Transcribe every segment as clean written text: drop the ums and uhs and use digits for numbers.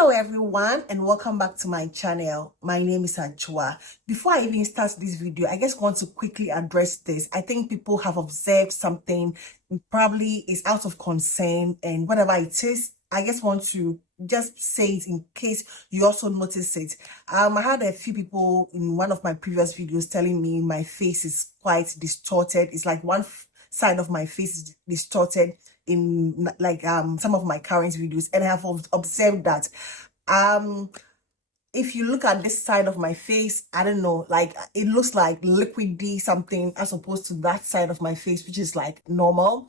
Hello everyone and welcome back to my channel. My name is Ajua. Before I even start this video, I just want to quickly address this. I think people have observed something, probably is out of concern, and whatever it is, I just want to just say it in case you also notice it. I had a few people in one of my previous videos telling me my face is quite distorted. It's like one side of my face is distorted in like some of my current videos, and I have observed that if you look at this side of my face, I don't know, like it looks like liquidy something as opposed to that side of my face, which is like normal.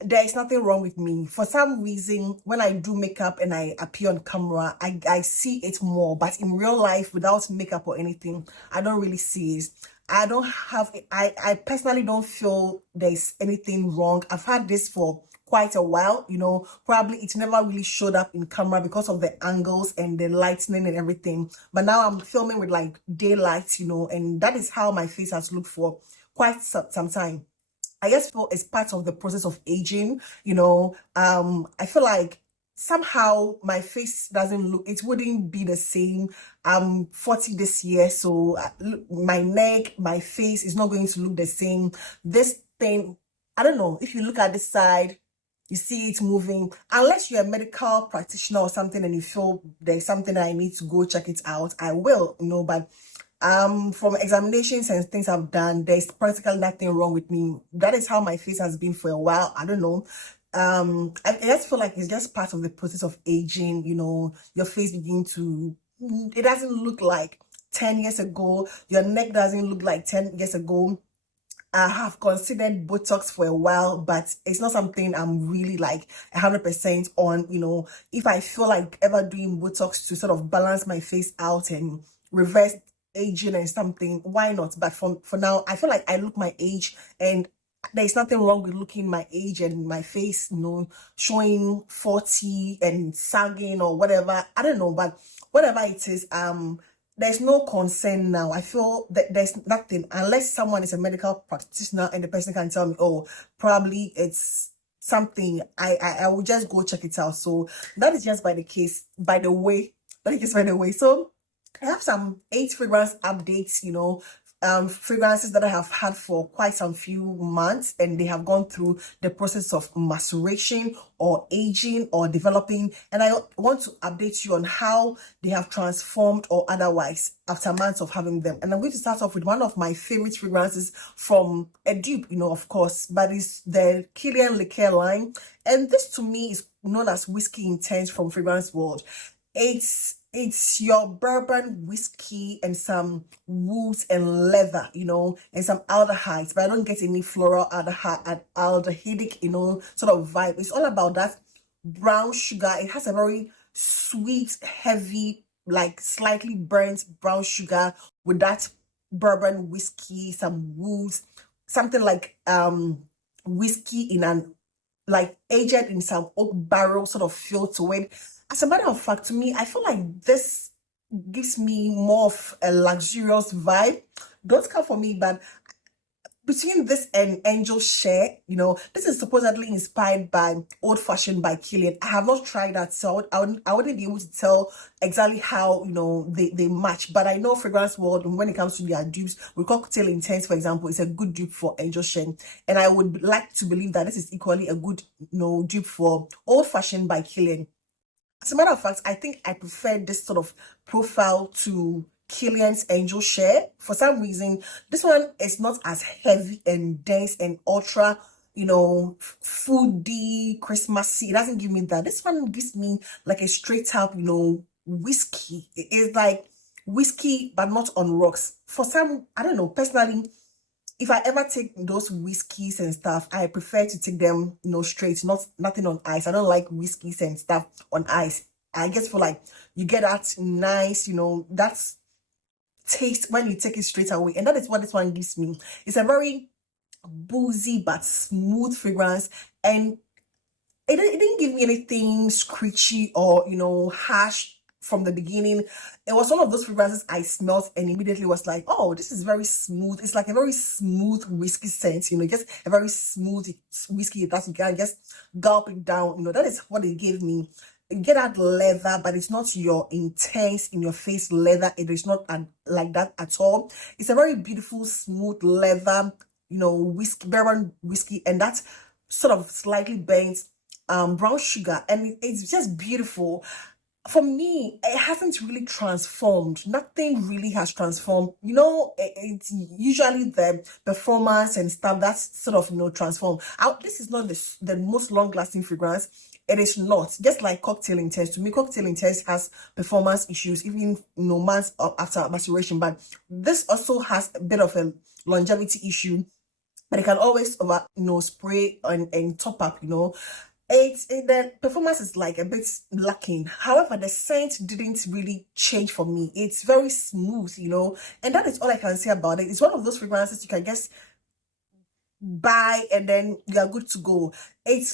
There is nothing wrong with me. For some reason, when I do makeup and I appear on camera, I see it more, but in real life, without makeup or anything, I don't really see it. I personally don't feel there's anything wrong. I've had this for quite a while, probably it never really showed up in camera because of the angles and the lightning and everything. But now I'm filming with like daylight, and that is how my face has looked for quite some time. I just feel it's part of the process of aging, I feel like somehow my face it wouldn't be the same. I'm 40 this year, so my neck, my face is not going to look the same. This thing, I don't know, if you look at this side, you see it moving, unless you're a medical practitioner or something and you feel there's something that I need to go check it out, I will, but from examinations and things I've done, there's practically nothing wrong with me. That is how my face has been for a while. I don't know. I just feel like it's just part of the process of aging. Your face it doesn't look like 10 years ago. Your neck doesn't look like 10 years ago. I have considered Botox for a while, but it's not something I'm really like 100% on. If I feel like ever doing Botox to sort of balance my face out and reverse aging and something, why not? But for now, I feel like I look my age, and there's nothing wrong with looking my age and my face, showing 40 and sagging or whatever. I don't know, but whatever it is, there's no concern now. I feel that there's nothing, unless someone is a medical practitioner and the person can tell me, oh, probably it's something. I will just go check it out. So that is just by the way. So I have some 8 fragrance updates, fragrances that I have had for quite some few months, and they have gone through the process of maceration or aging or developing. And I want to update you on how they have transformed or otherwise after months of having them. And I'm going to start off with one of my favorite fragrances from a dupe, of course, but it's the Kilian Liqueur line. And this to me is known as Whiskey Intense from Fragrance World. It's your bourbon whiskey and some woods and leather, and some aldehydes, but I don't get any floral aldehydic, sort of vibe. It's all about that brown sugar. It has a very sweet, heavy, like slightly burnt brown sugar with that bourbon whiskey, some woods, something like whiskey in an like aged in some oak barrel sort of feel to it. As a matter of fact, to me, I feel like this gives me more of a luxurious vibe. Don't come for me, but between this and Angel Share, this is supposedly inspired by Old Fashioned by Kilian. I have not tried that, so I wouldn't be able to tell exactly how, they match. But I know Fragrance World, when it comes to their dupes, with Cocktail Intense, for example, is a good dupe for Angel Share. And I would like to believe that this is equally a good, dupe for Old Fashioned by Kilian. As a matter of fact, I think I prefer this sort of profile to Kilian's Angel Share. For some reason, this one is not as heavy and dense and ultra, foodie, Christmassy. It doesn't give me that. This one gives me like a straight up, whiskey. It is like whiskey, but not on rocks. For some, I don't know, personally, if I ever take those whiskeys and stuff, I prefer to take them, straight, nothing on ice. I don't like whiskeys and stuff on ice. I just feel like you get that nice, that's taste when you take it straight away. And that is what this one gives me. It's a very boozy but smooth fragrance, and it didn't give me anything screechy or, harsh from the beginning. It was one of those fragrances I smelled and immediately was like, oh, this is very smooth. It's like a very smooth whiskey scent, just a very smooth whiskey that you can just gulp it down. That is what it gave me. you get that leather, but it's not your intense in your face leather. It is not like that at all. It's a very beautiful, smooth leather, whiskey, bourbon whiskey, and that's sort of slightly burnt brown sugar, and it's just beautiful. For me, it hasn't really transformed. Nothing really has transformed. It's usually the performance and stuff that's sort of transformed. This is not the most long-lasting fragrance. It is not. Just like Cocktail Intense. To me, Cocktail Intense has performance issues, even months after maceration. But this also has a bit of a longevity issue. But it can always spray and top up. The performance is like a bit lacking. However, the scent didn't really change for me. It's very smooth, and that is all I can say about it. It's one of those fragrances you can just buy and then you are good to go. It's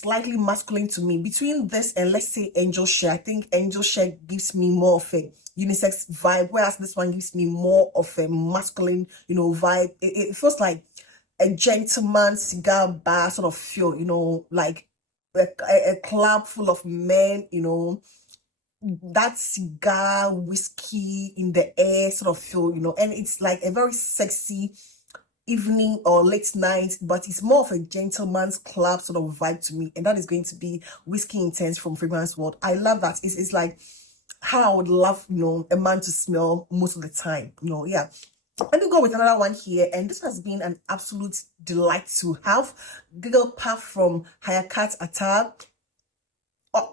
slightly masculine to me. Between this and, let's say, Angel Share, I think Angel Share gives me more of a unisex vibe, whereas this one gives me more of a masculine, vibe. It feels like a gentleman cigar bar sort of feel, like a club full of men, that cigar whiskey in the air sort of feel, and it's like a very sexy evening or late night, but it's more of a gentleman's club sort of vibe to me, and that is going to be Whiskey Intense from Fragrance World. I love that. It's like how I would love a man to smell most of the time. Yeah. Let me go with another one here, and this has been an absolute delight to have. Gigglepuff from Hayakat Attar,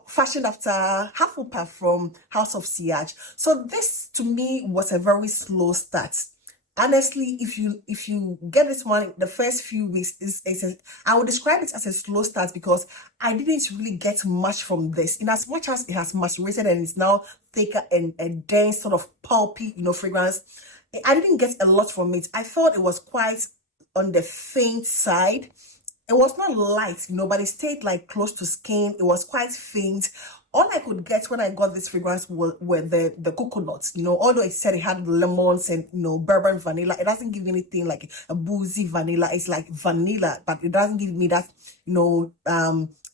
fashioned after Hufflepuff from House of Siage. So this to me was a very slow start. Honestly, if you get this one, the first few weeks I would describe it as a slow start because I didn't really get much from this. In as much as it has macerated and it's now thicker and a dense sort of pulpy, fragrance, I didn't get a lot from it. I thought it was quite on the faint side. It was not light, but it stayed like close to skin. It was quite faint. All I could get when I got this fragrance were the coconuts, although it said it had lemons and, bourbon vanilla. It doesn't give me anything like a boozy vanilla. It's like vanilla, but it doesn't give me that,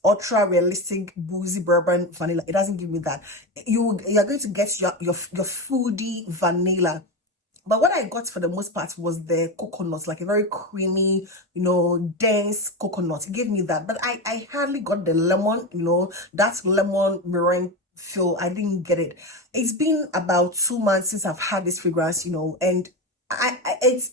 ultra realistic boozy bourbon vanilla. It doesn't give me that. You're going to get your foodie vanilla. But what I got for the most part was the coconut, like a very creamy, dense coconut. It gave me that. But I hardly got the lemon, that lemon meringue feel. I didn't get it. It's been about 2 months since I've had this fragrance, and it's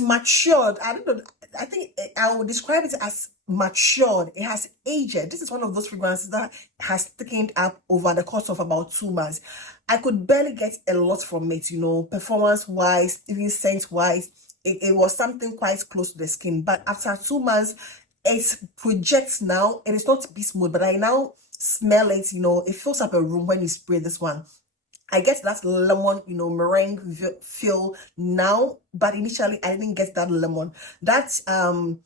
matured. I don't know. I think I would describe it as matured. It has aged. This is one of those fragrances that has thickened up over the course of about 2 months. I could barely get a lot from it, performance wise, even scent wise. It was something quite close to the skin. But after 2 months, it projects now. It is not beast mode, but I now smell it. It fills up a room when you spray this one. I get that lemon, meringue feel now, but initially I didn't get that lemon. That's I'm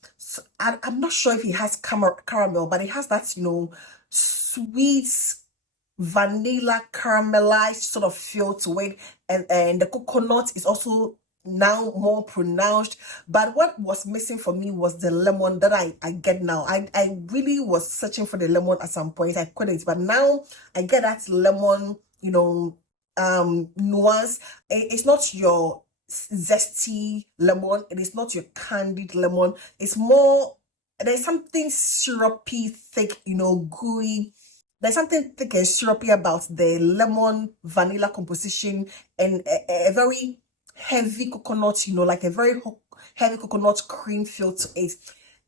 not sure if it has caramel, but it has that sweet vanilla caramelized sort of feel to it, and the coconut is also now more pronounced. But what was missing for me was the lemon that I get now. I really was searching for the lemon at some point. I couldn't, but now I get that lemon, nuance. It's not your zesty lemon. It is not your candied lemon. It's more, there's something syrupy, thick, gooey. There's something thick and syrupy about the lemon vanilla composition, and a very heavy coconut, like a very heavy coconut cream feel to it.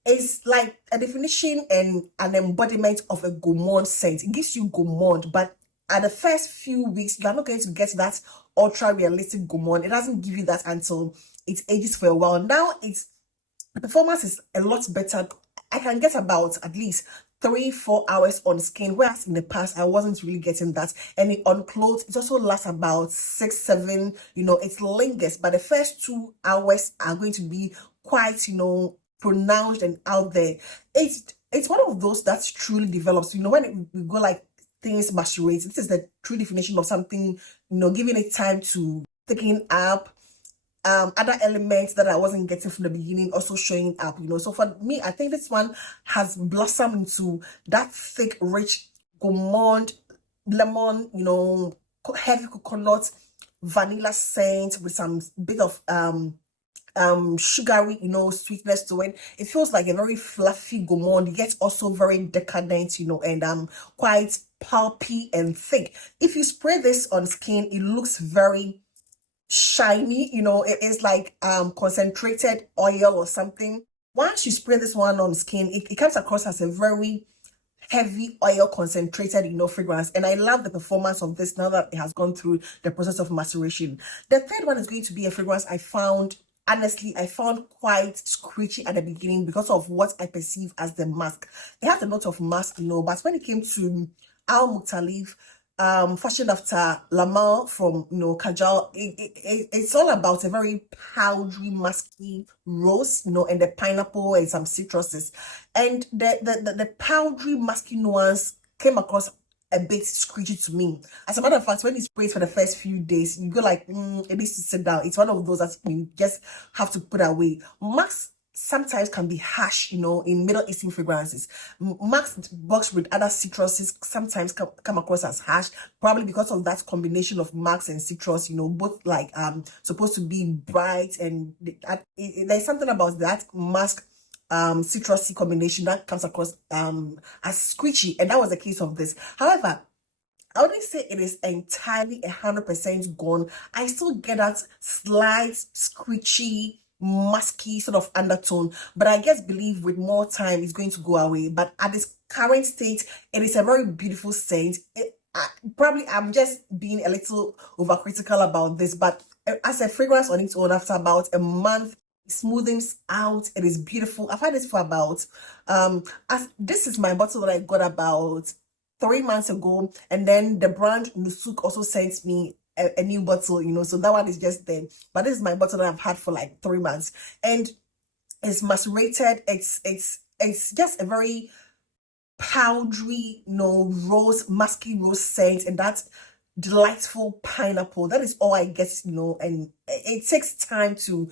It's like a definition and an embodiment of a gourmand scent. It gives you gourmand, but at the first few weeks, you are not going to get that ultra realistic gourmand. It doesn't give you that until it ages for a while. Now the performance is a lot better. I can get about at least 3-4 hours on skin, whereas in the past I wasn't really getting that. And on clothes, it also lasts about 6-7. It lingers, but the first 2 hours are going to be quite pronounced and out there. It's one of those that truly develops. When we go like things macerate, this is the true definition of something, giving it time to thicken up. Other elements that I wasn't getting from the beginning also showing up, so for me, I think this one has blossomed into that thick, rich gourmand, lemon, you know, heavy coconut, vanilla scent with some bit of sugary, you know, sweetness to it. It feels like a very fluffy gourmand, yet also very decadent, you know, and quite pulpy and thick. If you spray this on skin, it looks very shiny, you know. It is like concentrated oil or something. Once you spray this one on skin, it comes across as a very heavy oil concentrated, you know, fragrance. And I love the performance of this now that it has gone through the process of maceration. The third one is going to be a fragrance I found, honestly, I found quite screechy at the beginning because of what I perceive as the mask. It has a lot of mask, you know, but when it came to Mukhtalif, fashioned after Lamar from, you know, Kajal, it's all about a very powdery, musky rose, you know, and the pineapple and some citruses. And the powdery, musky nuance came across a bit screechy to me. As a matter of fact, when it sprays for the first few days, you go like, it needs to sit down. It's one of those that you just have to put away. Max sometimes can be harsh, you know, in Middle Eastern fragrances. Max boxed with other citruses sometimes come across as harsh, probably because of that combination of Max and citrus, you know, both like supposed to be bright, and there's something about that mask citrusy combination that comes across as screechy, and that was the case of this. However, I wouldn't say it is entirely 100% gone. I still get that slight screechy, musky sort of undertone, but I just believe with more time it's going to go away. But at this current state, it is a very beautiful scent. Probably I'm just being a little overcritical about this, but as a fragrance on its own, after about a month, smoothens out. It is beautiful. I've had this for about this is my bottle that I got about 3 months ago, and then the brand Nusuk also sent me a new bottle, you know, so that one is just there. But this is my bottle that I've had for like 3 months, and it's macerated. It's just a very powdery, you know, rose, musky rose scent, and that's delightful pineapple. That is all I get, you know, and it takes time to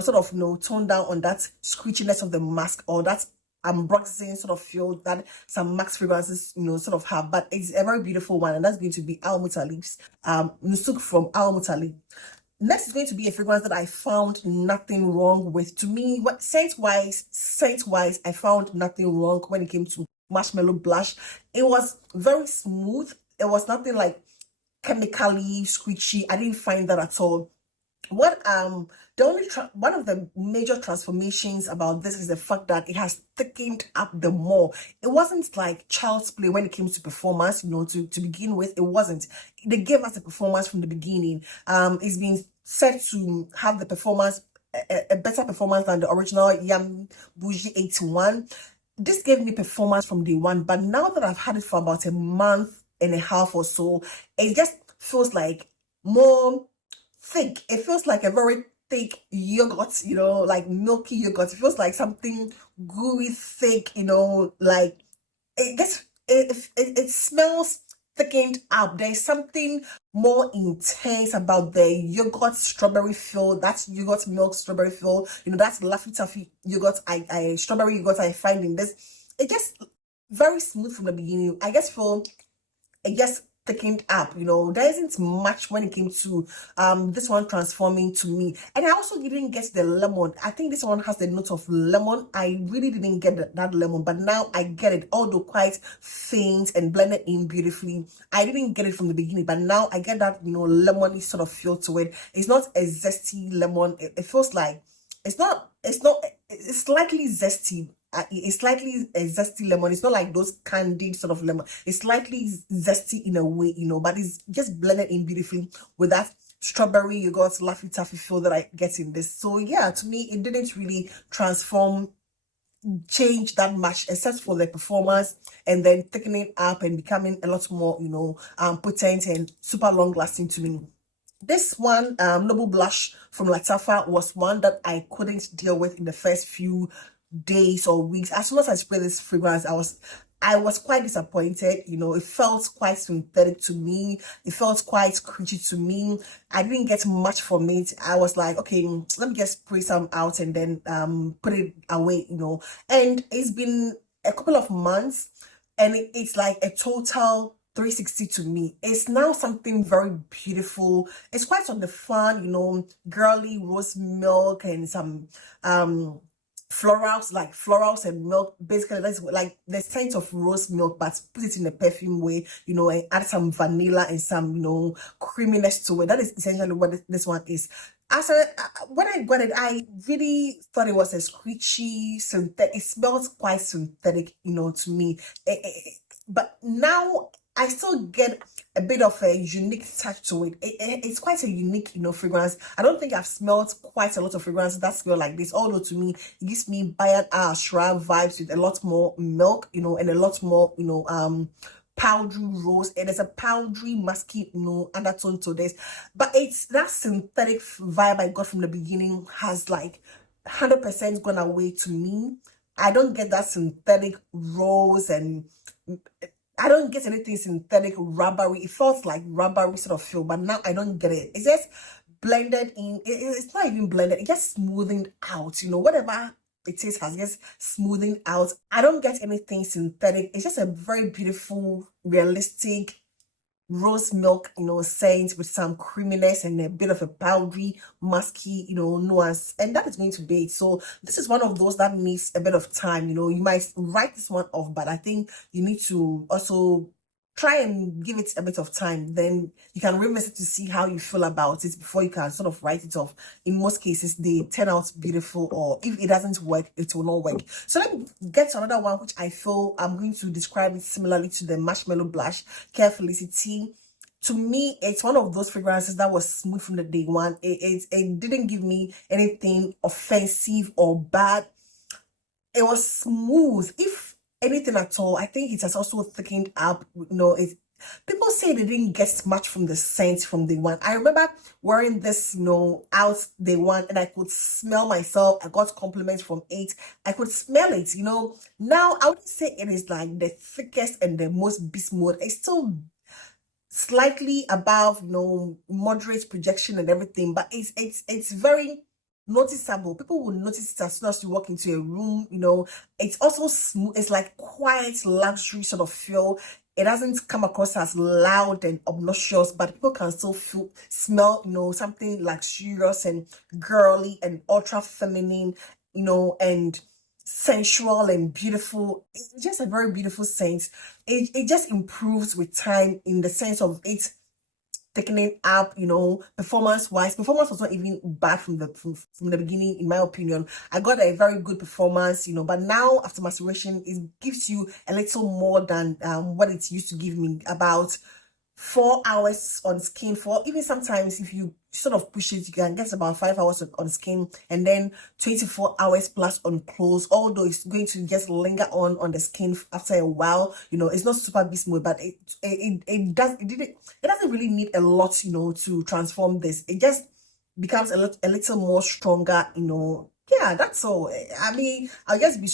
sort of, you know, tone down on that screechiness of the mask, or that ambroxan sort of feel that some max fragrances, you know, sort of have. But it's a very beautiful one, and that's going to be Al Mukhtalif's Nusuk from Al Mukhtalif. Next is going to be a fragrance that I found nothing wrong with. To me, what scent wise, I found nothing wrong when it came to Marshmallow Blush. It was very smooth. It was nothing like chemically screechy. I didn't find that at all. What the only one of the major transformations about this is the fact that it has thickened up the more. It wasn't like child's play when it came to performance, you know, to begin with. It wasn't. They gave us a performance from the beginning. It's been said to have the performance, a better performance than the original Yam Bougie 81. This gave me performance from day one, but now that I've had it for about a month and a half or so, it just feels like more thick. It feels like a very thick yogurt, you know, like milky yogurt. It feels like something gooey, thick, you know, like it smells thickened up. There's something more intense about the yogurt strawberry feel. That's yogurt milk strawberry feel. You know, that's Laffy Taffy yogurt. Strawberry yogurt I find in this. It just very smooth from the beginning. I just feel it just thickened up, you know. There isn't much when it came to this one transforming to me. And I also didn't get the lemon. I think this one has the note of lemon. I really didn't get that lemon, but now I get it, although quite faint and blended in beautifully. I didn't get it from the beginning, but now I get that, you know, lemony sort of feel to it. It's not a zesty lemon. It feels like it's slightly zesty. It's slightly a zesty lemon. It's not like those candied sort of lemon. It's slightly zesty in a way, you know, but it's just blended in beautifully with that strawberry yogurt Laffy Taffy feel that I get in this. So yeah, to me, it didn't really change that much, except for the performance and then thickening up and becoming a lot more, you know, potent and super long lasting to me. This one, Noble Blush from Latafa, was one that I couldn't deal with in the first few days or weeks. As soon as I sprayed this fragrance, I was quite disappointed. You know, it felt quite synthetic to me. It felt quite screechy to me. I didn't get much from it. I was like, okay, let me just spray some out and then put it away, you know. And it's been a couple of months. and it's like a total 360 to me. It's now something very beautiful. It's quite on the fun, girly rose milk and some florals and milk. Basically, that's like the scent of rose milk, but put it in a perfume way, and add some vanilla and some creaminess to it. That is essentially what this one is. When I got it, I really thought it was a screechy synthetic. It smells quite synthetic, to me. But now I still get a bit of a unique touch to it. It's quite a unique, fragrance. I don't think I've smelled quite a lot of fragrances that smell like this. Although to me, it gives me Bayan Ashra vibes with a lot more milk, and a lot more, powdery rose, and there's a powdery musky undertone to this, but it's that synthetic vibe I got from the beginning has like 100% gone away to me. I don't get that synthetic rose, and I don't get anything synthetic rubbery. It felt like rubbery sort of feel, but now I don't get it. It's just blended in. It's not even blended, it's just smoothing out, whatever it is has just smoothing out. I don't get anything synthetic. It's just a very beautiful, realistic rose milk, scent with some creaminess and a bit of a powdery, musky, nuance. And that is going to be it. So this is one of those that needs a bit of time. You might write this one off, but I think you need to also try and give it a bit of time. Then you can revisit to see how you feel about it before you can sort of write it off. In most cases, they turn out beautiful, or if it doesn't work, it will not work. So let me get to another one, which I feel I'm going to describe it similarly to the Marshmallow Blush, Khair Felicity. To me, it's one of those fragrances that was smooth from the day one. It didn't give me anything offensive or bad. It was smooth. If anything at all, I think it has also thickened up. People say they didn't get much from the scent from day one. I remember wearing this, out day one, and I could smell myself. I got compliments from it. I could smell it, Now, I wouldn't say it is like the thickest and the most beast mode. It's still slightly above, moderate projection and everything, but it's very noticeable. People will notice it as soon as you walk into a room. It's also smooth. It's like quiet luxury sort of feel. It doesn't come across as loud and obnoxious, but people can still smell something luxurious and girly and ultra feminine, and sensual and beautiful. It's just a very beautiful scent. It just improves with time in the sense of it thickening up, performance wise. Performance was not even bad from the beginning, in my opinion. I got a very good performance, but now after maceration, it gives you a little more than what it used to give me, about 4 hours on skin. For even sometimes if you sort of push it, you can get about 5 hours on skin, and then 24 hours plus on clothes, although it's going to just linger on the skin after a while. It's not super beast mode, but it doesn't really need a lot, to transform this. It just becomes a little more stronger. Yeah, that's all. I mean, I'll just be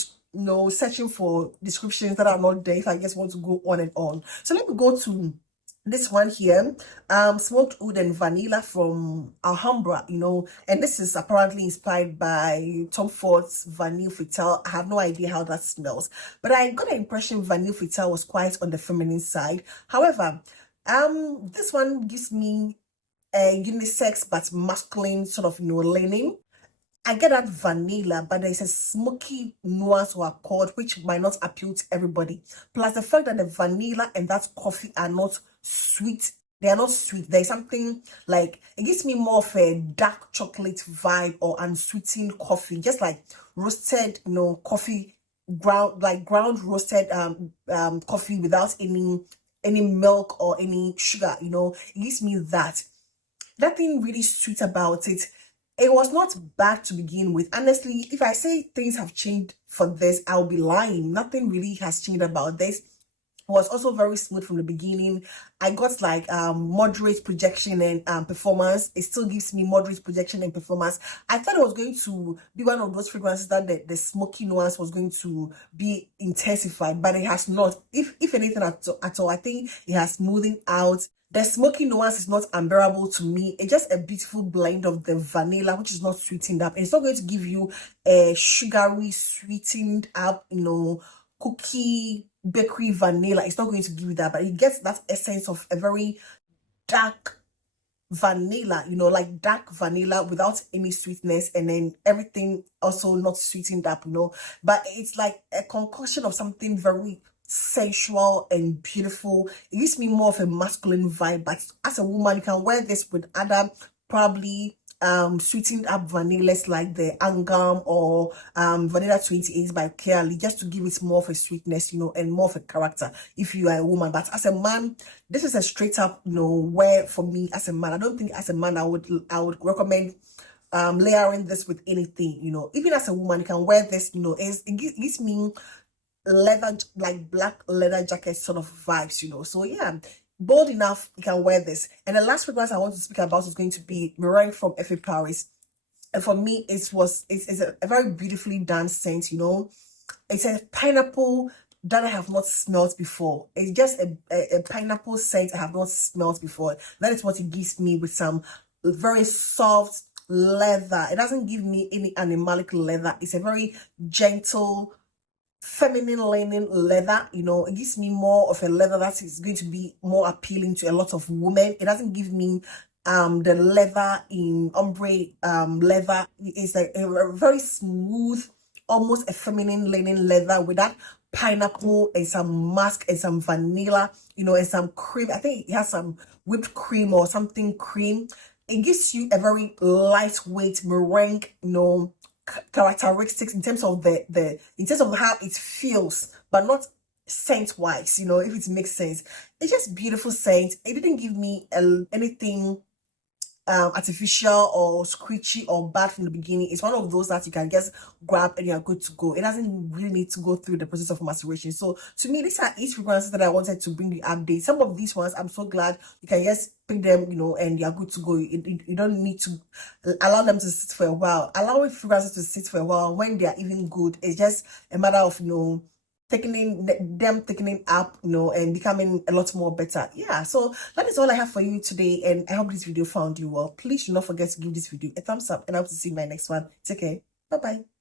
searching for descriptions that are not there if I just want to go on and on. So let me go to this one here, smoked oud and vanilla from Alhambra, and this is apparently inspired by Tom Ford's Vanille Fatale. I have no idea how that smells, but I got the impression Vanille Fatale was quite on the feminine side. However, this one gives me a unisex but masculine sort of leaning. I get that vanilla, but there's a smoky nuance or accord which might not appeal to everybody. Plus the fact that the vanilla and that coffee are not sweet. They are not sweet. There's something like, it gives me more of a dark chocolate vibe or unsweetened coffee, just like roasted, coffee, ground roasted coffee without any milk or any sugar. It gives me that. Nothing really sweet about it. It was not bad to begin with. Honestly, if I say things have changed for this, I'll be lying. Nothing really has changed about this. It was also very smooth from the beginning. I got like moderate projection and performance. It still gives me moderate projection and performance. I thought it was going to be one of those fragrances that the smoky nuance was going to be intensified, but it has not. If anything at all, I think it has smoothed out. The smoky nuance is not unbearable to me. It's just a beautiful blend of the vanilla, which is not sweetened up. And it's not going to give you a sugary, sweetened up, cookie bakery vanilla. It's not going to give you that, but it gets that essence of a very dark vanilla, you know, like dark vanilla without any sweetness, and then everything also not sweetened up, you know, but it's like a concoction of something very sensual and beautiful. It gives me more of a masculine vibe, but as a woman, you can wear this with other probably sweetened up vanillas like the Angam or Vanilla 28 by Khair, just to give it more of a sweetness, you know, and more of a character if you are a woman. But as a man, this is a straight up, you know, wear for me as a man. I don't think as a man I would recommend layering this with anything, you know. Even as a woman, you can wear this, you know. It gives me leather, like black leather jacket sort of vibes, you know. So yeah, bold enough, you can wear this. And the last fragrance I want to speak about is going to be Meringue from F.A. Paris. And for me, it's a very beautifully done scent, you know. It's a pineapple that I have not smelled before. It's just a pineapple scent I have not smelled before. That is what it gives me, with some very soft leather. It doesn't give me any animalic leather. It's a very gentle, feminine leaning leather, you know. It gives me more of a leather that is going to be more appealing to a lot of women. It doesn't give me the leather in ombre leather. It's like a very smooth, almost a feminine leaning leather with that pineapple and some musk and some vanilla, you know, and some cream. I think it has some whipped cream or something cream. It gives you a very lightweight meringue, you know, characteristics in terms of in terms of how it feels, but not scent wise, you know, if it makes sense. It's just beautiful scent. It didn't give me anything artificial or screechy or bad from the beginning. It's one of those that you can just grab and you're good to go. It doesn't really need to go through the process of maceration. So to me, these are 8 fragrances that I wanted to bring the update. Some of these ones, I'm so glad you can just pick them, you know, and you're good to go. You don't need to allow them to sit for a while. Allowing fragrances to sit for a while when they are even good, it's just a matter of, you know, thickening up, you know, and becoming a lot more better. Yeah, so that is all I have for you today, and I hope this video found you well. Please do not forget to give this video a thumbs up, and I hope to see you in my next one. Take care. Bye bye.